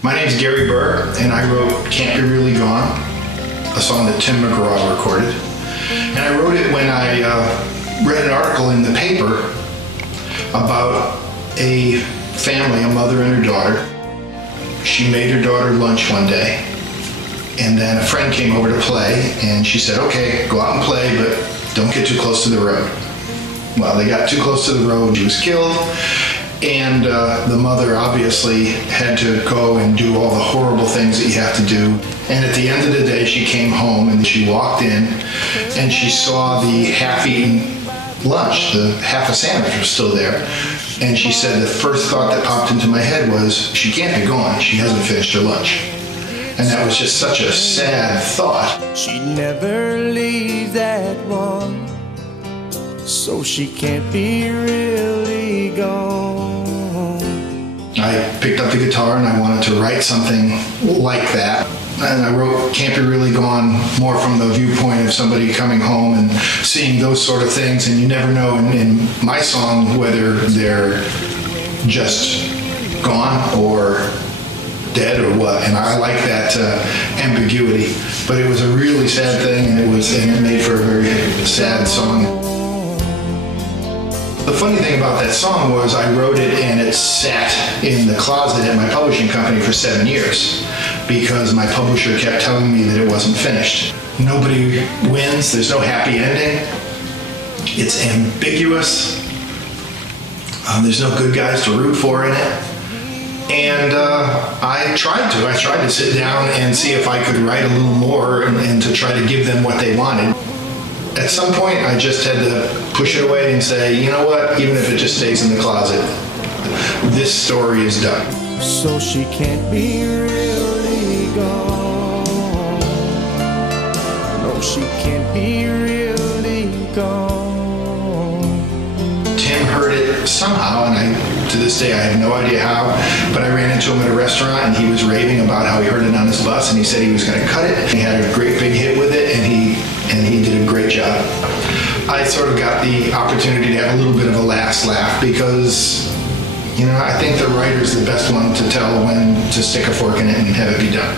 My name's Gary Burr, and I wrote Can't Be Really Gone, a song that Tim McGraw recorded. And I wrote it when I read an article in the paper about a family, a mother and her daughter. She made her daughter lunch one day, and then a friend came over to play, and she said, okay, go out and play, but don't get too close to the road. Well, they got too close to the road, she was killed, and the mother obviously had to go and do all the horrible things that you have to do. And at the end of the day, she came home and she walked in and she saw the half-eaten lunch, the half a sandwich was still there. And she said, the first thought that popped into my head was, she can't be gone, she hasn't finished her lunch. And that was just such a sad thought. She'd never leave that one, so she can't be really gone. I picked up the guitar and I wanted to write something like that. And I wrote Can't Be Really Gone more from the viewpoint of somebody coming home and seeing those sort of things. And you never know in my song whether they're just gone or dead or what. And I like that ambiguity. But it was a really sad thing, and it made for a very sad song. The funny thing about that song was I wrote it and it sat in the closet at my publishing company for 7 years because my publisher kept telling me that it wasn't finished. Nobody wins, there's no happy ending. It's ambiguous. There's no good guys to root for in it. And I tried to sit down and see if I could write a little more and to try to give them what they wanted. At some point, I just had to push it away and say, you know what, even if it just stays in the closet, this story is done. So she can't be really gone. No, she can't be really gone. Tim heard it somehow, and to this day I have no idea how, but I ran into him at a restaurant and he was raving about how he heard it on his bus and he said he was going to cut it. He had a great big hit with it and he did a great job. I sort of got the opportunity to have a little bit of a last laugh because, you know, I think the writer's the best one to tell when to stick a fork in it and have it be done.